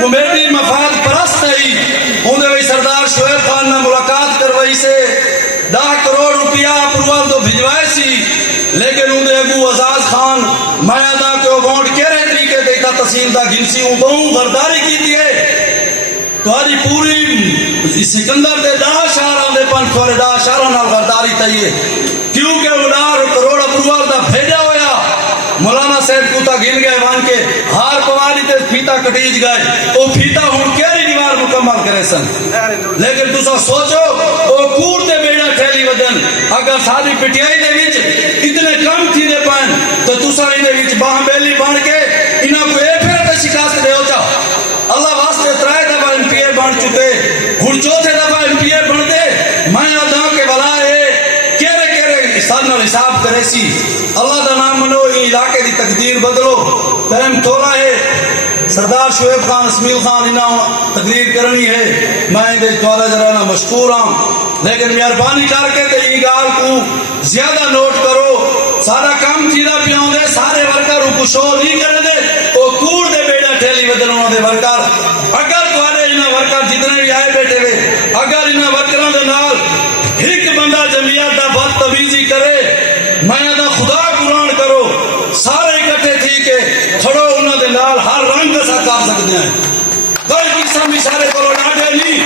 committee مفاد پرست ہے اندر وہی سردار شعیب خان نے ملاقات کروائی سے 10 کروڑ روپیہ اپروال تو بھجوائے سی لیکن اندر ابو عزاز خان میادا کے ووٹ کہرے طریقے دیتا تحصیل دا گنسی ہوں بہوں غرداری کی دیئے تمہاری پوری سکندر دے 10 شہران دے پن تھوڑے 10 شہران نال غرداری تھئیے کیونکہ 10 کروڑ اپروال دا بھیجا ہویا مولانا صاحب کو تا گن گئے وان کے ہار پواری تے پھیتا کٹیج گئے او پھیتا ہون کیری دیوار مکمل کرے سن لیکن تسا سوچو او کور تے بیڑا ٹھیلی ودن اگر ساری پٹیائی دے وچ اتنے کم تھی دے پائن تو تسا ان دے وچ باہ بیلی بن کے انہاں کو اے پھر تے شکست دے ہو چا اللہ واسطے 3 دفعہ ایم پی اے بن چکے ہن چوتھے دفعہ ایم پی اے بن دے میں آدھا کہ بلا اے کیرے کیرے سال نال حساب کرے سی اللہ دا نام منو علاقے دی تقدیر بدلو ٹائم تھوڑا ہے سردار شعیب خان اسمیل خان انہاں تقریر کرنی ہے میں دے توالہ جرانا مشکور ہوں لیکن مہربانی کر کے تے یہ گال کو زیادہ نوٹ کرو سارا کام چیزا پیاؤں دے سارے ورکر کو شو نہیں کرنے دے او کور دے بیڑا ٹھیلی بدلوں دے ورکر اگر توالے انہاں ورکر جتنے بھی آئے بیٹھے ہوئے اگر انہاں ورکروں دے نال ایک بندہ جمعیت دا بدتمیزی کرے میں دا خدا قرآن کرو سارے اکٹھے تھی کہ کھڑو انہوں دے نال ہر رنگ سا کر سکتے ہیں کوئی قسم بھی سارے کو ڈاٹے نہیں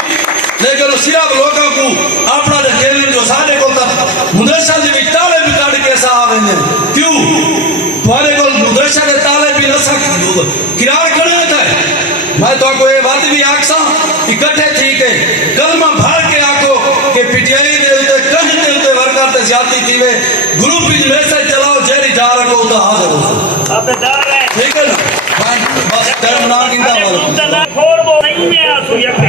لیکن صرف لوگوں کو اپنا دے کھیلیں جو سارے کو تک مدرسہ دے بھی تالے بھی کٹ کے سا آویں گے کیوں تمہارے کو مدرسہ دے تالے بھی نہ سکتے کرار کرنے تھے میں تو کو یہ بات بھی آکسا اکٹھے تھی کہ کلمہ بھر کے آکو کہ پٹیائی دے ہوتے کہیں دے ہوتے ورکر تے زیادتی تھی وے گروپ بھی ویسے چلاؤ جیری جا رکھو ہوتا حاضر ہوتا آپ دار ہے ٹھیک ہے نا بس ٹائم نہ گندا والوں کھوڑ وہ نہیں ہے سو یک